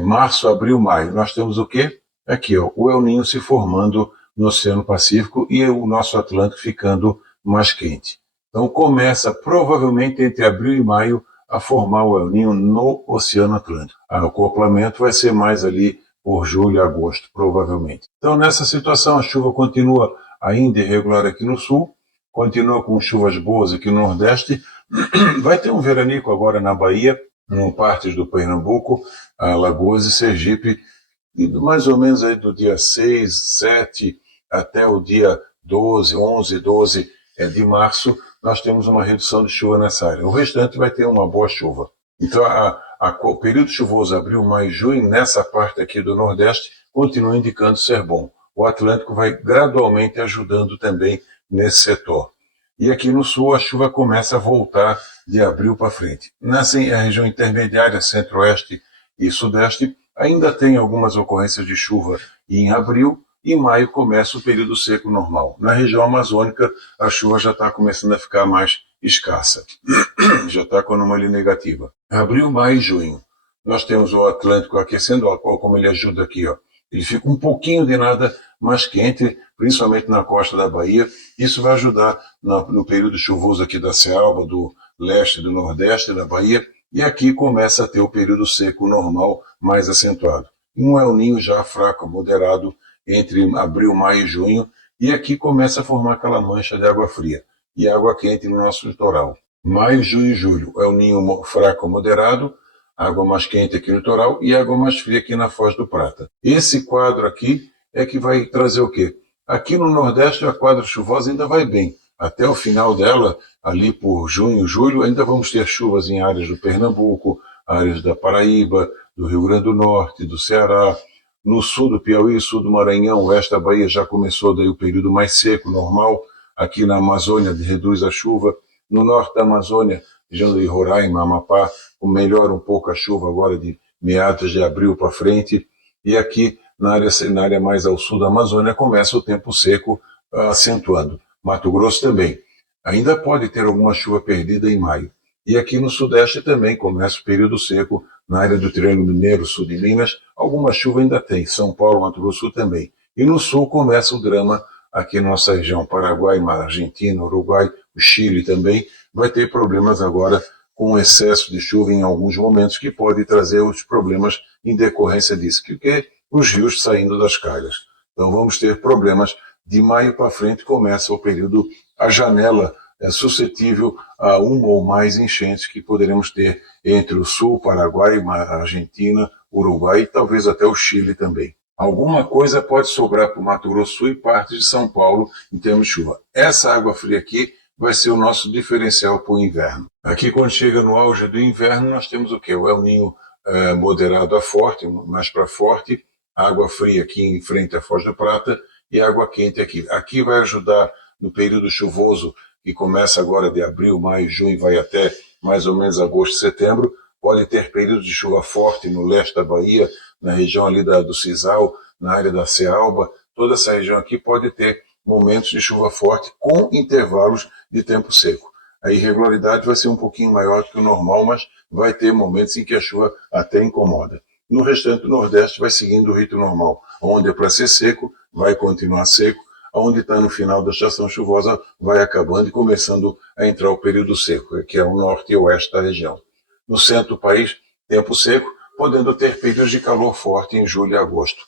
março, abril, maio. Nós temos o quê? Aqui, ó, o El Niño se formando no Oceano Pacífico e o nosso Atlântico ficando mais quente. Então começa provavelmente entre abril e maio a formar o El Niño no Oceano Atlântico. O acoplamento vai ser mais ali por julho e agosto, provavelmente. Então nessa situação a chuva continua ainda irregular aqui no sul, continua com chuvas boas aqui no Nordeste. Vai ter um veranico agora na Bahia, em partes do Pernambuco, Alagoas e Sergipe, e mais ou menos aí do dia 6, 7 até o dia 12, 11, 12 de março, nós temos uma redução de chuva nessa área. O restante vai ter uma boa chuva. Então, o período chuvoso abril, maio e junho, nessa parte aqui do Nordeste, continua indicando ser bom. O Atlântico vai gradualmente ajudando também nesse setor. E aqui no sul a chuva começa a voltar de abril para frente. Na região intermediária, centro-oeste e sudeste, ainda tem algumas ocorrências de chuva em abril, e em maio começa o período seco normal. Na região amazônica, a chuva já está começando a ficar mais escassa. Já está com anomalia negativa. Abril, maio e junho. Nós temos o Atlântico aquecendo, ó, como ele ajuda aqui, ó. Ele fica um pouquinho de nada mais quente, principalmente na costa da Bahia. Isso vai ajudar no período chuvoso aqui da Cealba, do leste e do nordeste da Bahia. E aqui começa a ter o período seco normal mais acentuado. Um El Niño já fraco, moderado, entre abril, maio e junho. E aqui começa a formar aquela mancha de água fria e água quente no nosso litoral. Maio, junho e julho, El Niño fraco, moderado, água mais quente aqui no litoral e água mais fria aqui na Foz do Prata. Esse quadro aqui é que vai trazer o quê? Aqui no Nordeste a quadra chuvosa ainda vai bem. Até o final dela, ali por junho, julho, ainda vamos ter chuvas em áreas do Pernambuco, áreas da Paraíba, do Rio Grande do Norte, do Ceará, no sul do Piauí, sul do Maranhão, oeste da Bahia já começou daí o período mais seco, normal. Aqui na Amazônia reduz a chuva. No norte da Amazônia, região de Roraima, Amapá, melhora um pouco a chuva agora de meados de abril para frente. E aqui na área mais ao sul da Amazônia começa o tempo seco acentuando. Mato Grosso também. Ainda pode ter alguma chuva perdida em maio. E aqui no Sudeste também começa o período seco, na área do Triângulo Mineiro, sul de Minas, alguma chuva ainda tem. São Paulo, Mato Grosso do Sul também. E no sul começa o drama aqui na nossa região, Paraguai, Argentina, Uruguai, o Chile também, vai ter problemas agora com excesso de chuva em alguns momentos que pode trazer os problemas em decorrência disso, que é os rios saindo das calhas. Então vamos ter problemas. De maio para frente começa o período, a janela é suscetível a uma ou mais enchentes que poderemos ter entre o sul, Paraguai, Argentina, Uruguai e talvez até o Chile também. Alguma coisa pode sobrar para o Mato Grosso do Sul e parte de São Paulo em termos de chuva. Essa água fria aqui vai ser o nosso diferencial para o inverno. Aqui quando chega no auge do inverno nós temos o quê? O El Niño moderado a forte, mais para forte, água fria aqui em frente à Foz do Prata, e água quente aqui. Aqui vai ajudar no período chuvoso, que começa agora de abril, maio, junho, vai até mais ou menos agosto, setembro. Pode ter períodos de chuva forte no leste da Bahia, na região ali do Cisal, na área da Cealba. Toda essa região aqui pode ter momentos de chuva forte com intervalos de tempo seco. A irregularidade vai ser um pouquinho maior do que o normal, mas vai ter momentos em que a chuva até incomoda. No restante do Nordeste vai seguindo o ritmo normal, onde é para ser seco, vai continuar seco, onde está no final da estação chuvosa, vai acabando e começando a entrar o período seco, que é o norte e o oeste da região. No centro do país, tempo seco, podendo ter períodos de calor forte em julho e agosto.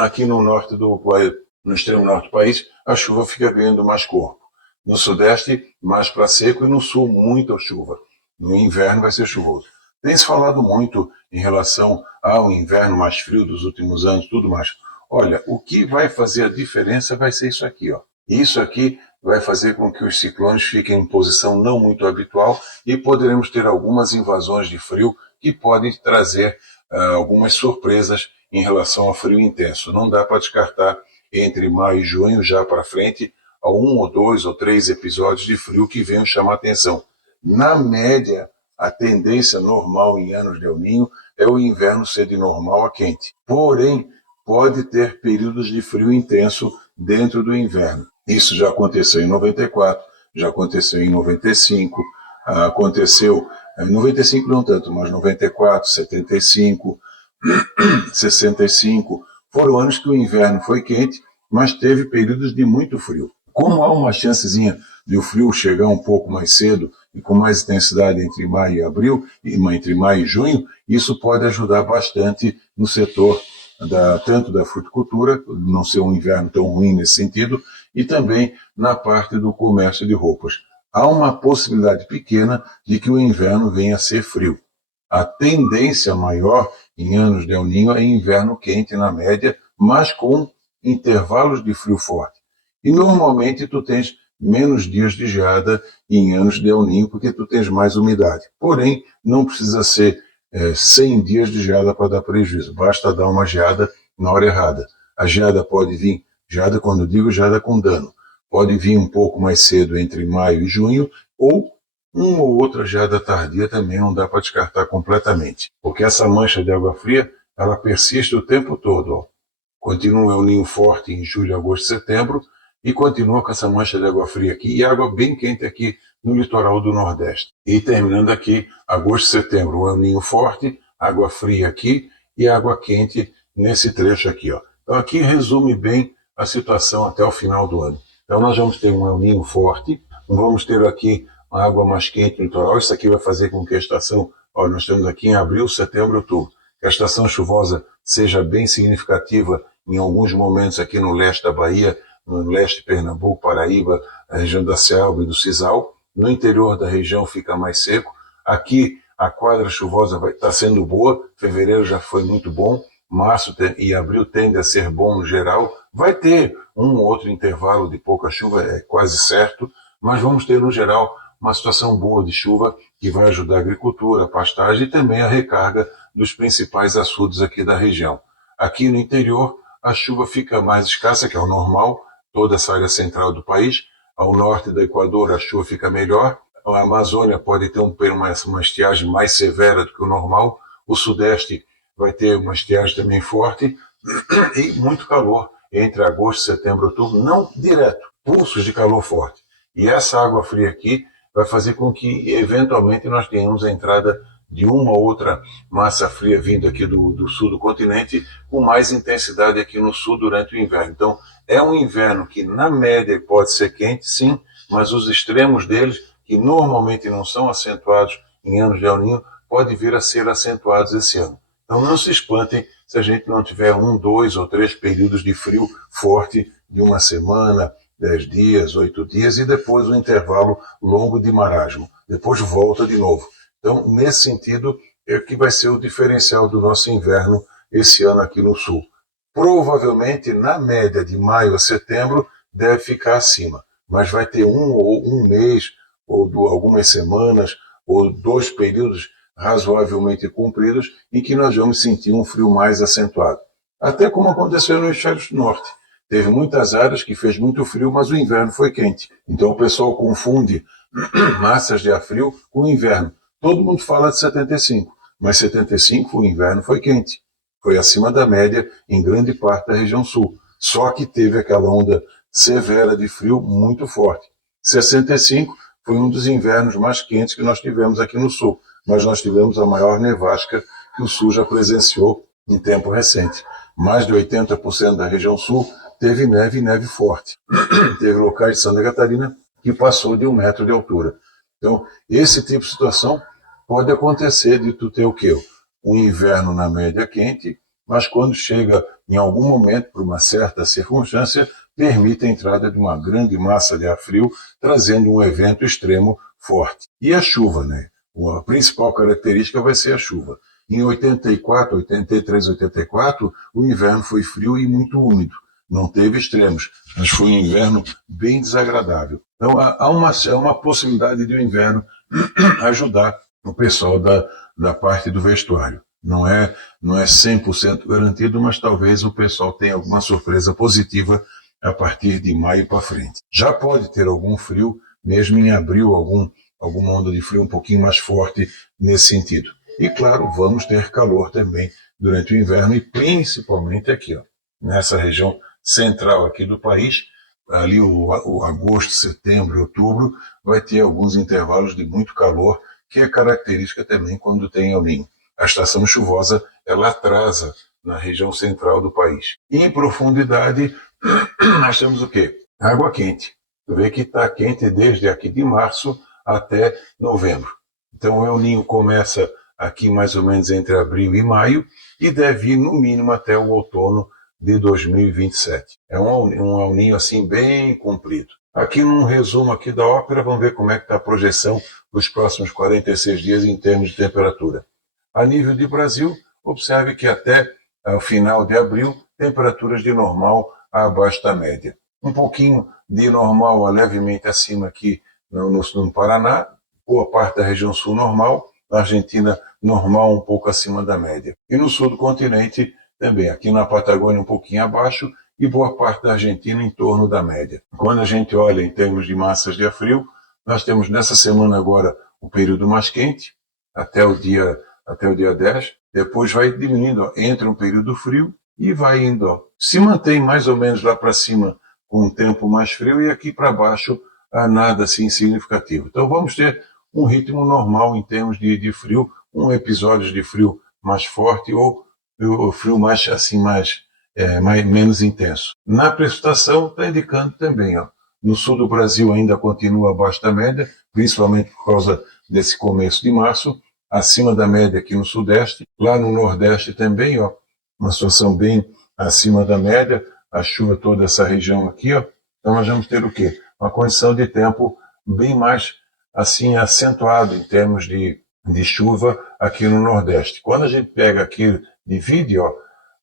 Aqui no norte no extremo norte do país, a chuva fica ganhando mais corpo. No sudeste, mais para seco, e no sul, muita chuva. No inverno vai ser chuvoso. Tem se falado muito em relação ao inverno mais frio dos últimos anos, tudo mais. Olha, o que vai fazer a diferença vai ser isso aqui, ó. Isso aqui vai fazer com que os ciclones fiquem em posição não muito habitual e poderemos ter algumas invasões de frio que podem trazer algumas surpresas em relação ao frio intenso. Não dá para descartar entre maio e junho, já para frente, a 1 ou 2 ou 3 episódios de frio que venham chamar atenção. Na média, a tendência normal em anos de El Niño é o inverno ser de normal a quente. Porém, pode ter períodos de frio intenso dentro do inverno. Isso já aconteceu em 94, já aconteceu em 95, aconteceu 95 não tanto, mas 94, 75, 65, foram anos que o inverno foi quente, mas teve períodos de muito frio. Como há uma chancezinha de o frio chegar um pouco mais cedo e com mais intensidade entre maio e abril, entre maio e junho, isso pode ajudar bastante no setor tanto da fruticultura, não ser um inverno tão ruim nesse sentido, e também na parte do comércio de roupas. Há uma possibilidade pequena de que o inverno venha a ser frio. A tendência maior em anos de El Niño é inverno quente na média, mas com intervalos de frio forte. E normalmente tu tens menos dias de geada em anos de El Niño, porque tu tens mais umidade. Porém, não precisa ser 100 dias de geada para dar prejuízo, basta dar uma geada na hora errada. A geada pode vir, geada quando eu digo geada com dano, pode vir um pouco mais cedo entre maio e junho, ou uma ou outra geada tardia também não dá para descartar completamente, porque essa mancha de água fria, ela persiste o tempo todo. Ó. Continua o El Niño forte em julho, agosto, setembro, e continua com essa mancha de água fria aqui, e água bem quente aqui no litoral do Nordeste. E terminando aqui, agosto, setembro, o El Niño forte, água fria aqui e água quente nesse trecho aqui. Ó. Então aqui resume bem a situação até o final do ano. Então nós vamos ter um El Niño forte, vamos ter aqui uma água mais quente no litoral, isso aqui vai fazer com que a estação, ó, nós estamos aqui em abril, setembro, outubro, que a estação chuvosa seja bem significativa em alguns momentos aqui no leste da Bahia, no leste de Pernambuco, Paraíba, a região da Selva e do Sisal. No interior da região fica mais seco. Aqui a quadra chuvosa vai estar sendo boa, fevereiro já foi muito bom, março e abril tende a ser bom no geral. Vai ter um ou outro intervalo de pouca chuva, é quase certo, mas vamos ter no geral uma situação boa de chuva que vai ajudar a agricultura, a pastagem e também a recarga dos principais açudes aqui da região. Aqui no interior a chuva fica mais escassa, que é o normal, toda essa área central do país. Ao norte do Equador a chuva fica melhor, a Amazônia pode ter uma estiagem mais severa do que o normal, o sudeste vai ter uma estiagem também forte e muito calor entre agosto, setembro e outubro, não direto, pulsos de calor forte. E essa água fria aqui vai fazer com que eventualmente nós tenhamos a entrada de uma ou outra massa fria vindo aqui do sul do continente com mais intensidade aqui no sul durante o inverno. Então, é um inverno que, na média, pode ser quente, sim, mas os extremos deles, que normalmente não são acentuados em anos de El Niño, podem vir a ser acentuados esse ano. Então, não se espantem se a gente não tiver 1, 2 ou 3 períodos de frio forte de uma semana, 10 dias, 8 dias, e depois um intervalo longo de marasmo. Depois volta de novo. Então, nesse sentido, é que vai ser o diferencial do nosso inverno esse ano aqui no sul. Provavelmente, na média de maio a setembro, deve ficar acima, mas vai ter um mês, ou algumas semanas, ou 2 períodos razoavelmente compridos, em que nós vamos sentir um frio mais acentuado. Até como aconteceu no hemisfério norte. Teve muitas áreas que fez muito frio, mas o inverno foi quente. Então o pessoal confunde massas de ar frio com o inverno. Todo mundo fala de 75, mas 75 o inverno foi quente. Foi acima da média em grande parte da região sul. Só que teve aquela onda severa de frio muito forte. 65 foi um dos invernos mais quentes que nós tivemos aqui no sul, mas nós tivemos a maior nevasca que o sul já presenciou em tempo recente. Mais de 80% da região sul teve neve e neve forte. Teve locais de Santa Catarina que passou de 1 metro de altura. Então, esse tipo de situação pode acontecer de tu ter o quê? Um inverno na média quente, mas quando chega em algum momento, por uma certa circunstância, permite a entrada de uma grande massa de ar frio, trazendo um evento extremo forte. E a chuva, né? A principal característica vai ser a chuva. Em 84, 83, 84, o inverno foi frio e muito úmido. Não teve extremos, mas foi um inverno bem desagradável. Então, há uma possibilidade de o inverno ajudar o pessoal da parte do vestuário. Não é 100% garantido, mas talvez o pessoal tenha alguma surpresa positiva a partir de maio para frente. Já pode ter algum frio, mesmo em abril, alguma onda de frio um pouquinho mais forte nesse sentido. E claro, vamos ter calor também durante o inverno e principalmente aqui, ó, nessa região central aqui do país, ali o agosto, setembro e outubro, vai ter alguns intervalos de muito calor que é característica também quando tem El Niño. A estação chuvosa, ela atrasa na região central do país. E em profundidade, nós temos o quê? Água quente. Tu vê que está quente desde aqui de março até novembro. Então o El Niño começa aqui mais ou menos entre abril e maio e deve ir no mínimo até o outono de 2027. É um El Niño assim bem comprido. Aqui num resumo aqui da ópera, vamos ver como é que está a projeção dos próximos 46 dias em termos de temperatura. A nível de Brasil, observe que até o final de abril, temperaturas de normal a abaixo da média. Um pouquinho de normal a levemente acima aqui no Paraná, boa parte da região sul normal, na Argentina normal um pouco acima da média. E no sul do continente também, aqui na Patagônia um pouquinho abaixo e boa parte da Argentina em torno da média. Quando a gente olha em termos de massas de ar frio, nós temos nessa semana agora o período mais quente, até o dia 10, depois vai diminuindo, ó, entra um período frio e vai indo. Ó. Se mantém mais ou menos lá para cima com um tempo mais frio e aqui para baixo nada assim significativo. Então vamos ter um ritmo normal em termos de frio, episódios de frio mais forte ou frio mais assim menos intenso. Na precipitação está indicando também, ó, no sul do Brasil ainda continua abaixo da média, principalmente por causa desse começo de março, acima da média aqui no sudeste, lá no nordeste também, ó, uma situação bem acima da média, a chuva toda essa região aqui, ó, então nós vamos ter o quê? Uma condição de tempo bem mais assim acentuado em termos de chuva aqui no nordeste. Quando a gente pega aqui, divide, ó,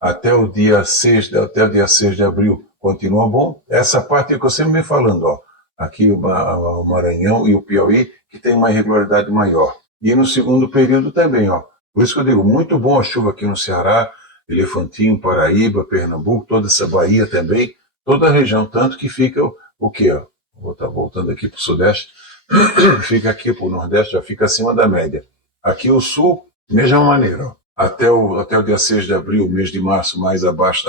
até o dia 6 de abril continua bom. Essa parte é que eu sempre me falando, ó, aqui o Maranhão e o Piauí, que tem uma irregularidade maior. E no segundo período também, ó. Por isso que eu digo, muito bom a chuva aqui no Ceará, Elefantinho, Paraíba, Pernambuco, toda essa Bahia também, toda a região, tanto que fica o quê, ó? Vou estar voltando aqui para o sudeste, fica aqui para o nordeste, já fica acima da média. Aqui o sul, mesma maneira, ó. Até o dia 6 de abril, mês de março, mais abaixo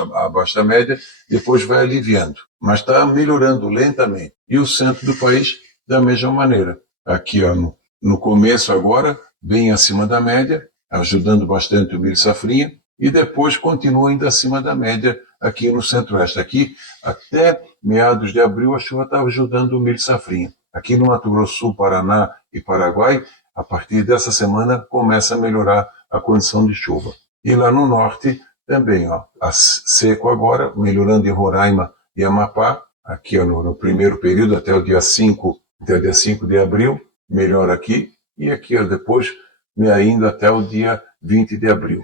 da média, depois vai aliviando. Mas está melhorando lentamente. E o centro do país, da mesma maneira. Aqui, ó, no começo agora, bem acima da média, ajudando bastante o milho safrinha, e depois continua ainda acima da média aqui no centro-oeste. Aqui, até meados de abril, a chuva estava ajudando o milho safrinha. Aqui no Mato Grosso Sul, Paraná e Paraguai, a partir dessa semana, começa a melhorar a condição de chuva. E lá no norte também, ó, seco agora, melhorando em Roraima e Amapá, aqui ó, no primeiro período, até o dia 5 de abril, melhor aqui, e aqui ó, depois indo até o dia 20 de abril.